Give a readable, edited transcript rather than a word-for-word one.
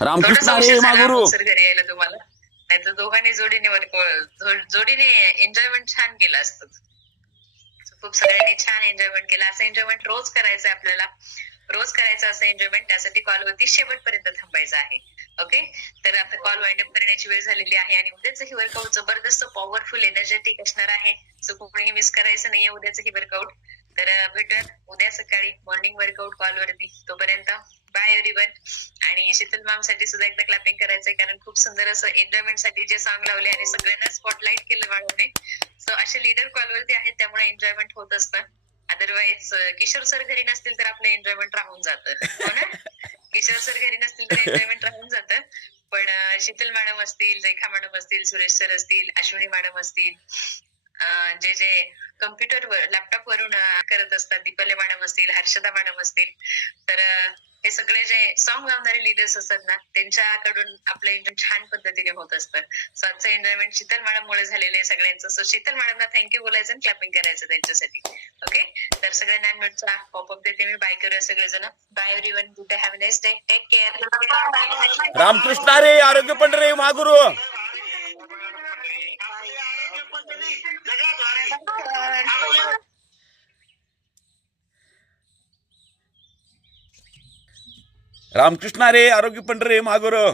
रामकृष्ण थोडासा हरी उशीर झाला मागुरू. सर घरी यायला तुम्हाला, नाही तर दोघांनी जोडीने एन्जॉयमेंट छान केलं असतं. खूप सगळ्यांनी छान एन्जॉयमेंट केलं. असं एन्जॉयमेंट रोज करायचं आपल्याला, रोज करायचं असं एन्जॉयमेंट. त्यासाठी कॉलवरती शेवटपर्यंत थांबायचं आहे. ओके, तर आता कॉल वाइंड अप करण्याची वेळ झालेली आहे आणि उद्याचं ही वर्कआउट जबरदस्त पॉवरफुल एनर्जेटिक असणार आहे. सो कोणीही मिस करायचं नाहीये उद्याचं ही वर्कआउट. तर भेटूया उद्या सकाळी मॉर्निंग वर्कआउट कॉलवरती. तोपर्यंत बाय एव्हरीवन. आणि शीतल मॅम साठी सुद्धा एकदा क्लॅपिंग करायचंय, कारण खूप सुंदर असं एन्जॉयमेंट साठी जे सॉन्ग लावले आणि सगळ्यांना स्पॉटलाइट केलं मॅडमने. सो असे लीडर कॉलवरती आहेत, त्यामुळे एन्जॉयमेंट होत असतं. अदरवाईज किशोर सर घरी नसतील तर आपलं एन्जॉयमेंट राहून जातं, हो ना? किशोर सर घरी नसतील तर एन्जॉयमेंट राहून जातं. पण शीतल मॅडम असतील, रेखा मॅडम असतील, सुरेश सर असतील, अश्विनी मॅडम असतील, जे कम्प्युटरवर लॅपटॉपवरून करत असतात, दीपले मॅडम असतील, हर्षदा मॅडम असतील, तर हे सगळे जे सॉन्ग लावणारे लिडर्स असतात ना, त्यांच्याकडून आपलं एन्जॉय छान पद्धतीने होत असतं. सो आजचं एन्जॉयमेंट शीतल मॅडम मुळे झालेलं आहे सगळ्यांचं. सो शीतल मॅडमला थँक्यू बोलायचं आणि क्लॅपिंग करायचं त्यांच्यासाठी. ओके, तर सगळ्यांना मिनिटचा पॉपअप देते मी. बाय करूया सगळेजण. Bye everyone, good day, have a nice day, take care. Ramkrishna Hari, आरोग्य पंढरी मागुरू. रामकृष्ण हरी, आरोग्य पंढरी मागुरू.